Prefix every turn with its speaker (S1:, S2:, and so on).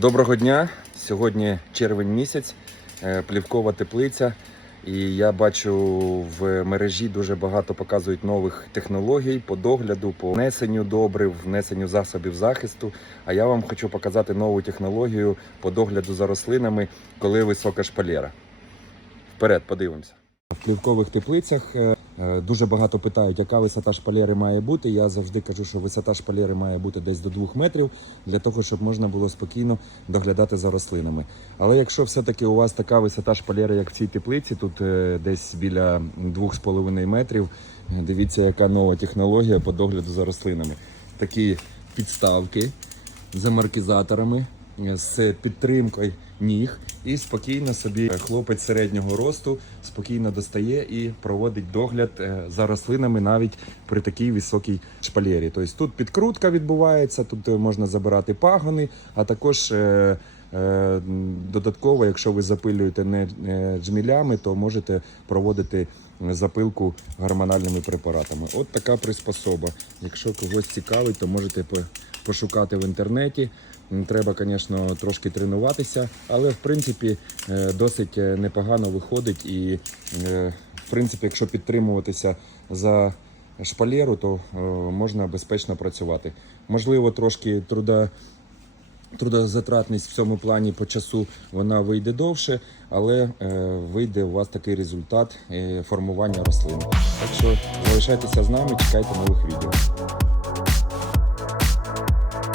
S1: Доброго дня! Сьогодні червень місяць, е, плівкова теплиця. І я бачу в мережі дуже багато показують нових технологій по догляду, по внесенню добрив, внесенню засобів захисту. А я вам хочу показати нову технологію по догляду за рослинами, коли висока шпалера. Вперед, подивимося. В плівкових теплицях е, дуже багато питають, яка висота шпалери має бути. Я завжди кажу, що висота шпалери має бути десь до 2 метрів для того, щоб можна було спокійно доглядати за рослинами. Але якщо все-таки у вас така висота шпалери, як в цій теплиці, тут е, десь біля 2,5 метрів, е, дивіться, яка нова технологія по догляду за рослинами. Такі підставки з амортизаторами, е, з підтримкою ніг, і спокійно собі хлопець середнього росту спокійно достає і проводить догляд е, за рослинами навіть при такій високій шпалері. Тобто тут підкрутка відбувається, тут е, можна забирати пагони, а також. е, е, Додатково, якщо ви запилюєте не е, джмілями, то можете проводити запилку гормональними препаратами. От така приспособа. Якщо когось цікавить, то можете пошукати в інтернеті. Треба, звісно, трошки тренуватися, але в принципі е, досить е, непогано виходить. І е, в принципі, якщо підтримуватися за шпалеру, то можна безпечно працювати. Можливо, трошки труда трудозатратність в цьому плані по часу вона вийде довше, але е, вийде у вас такий результат е, формування рослин. Так що залишайтеся з нами, чекайте нових відео.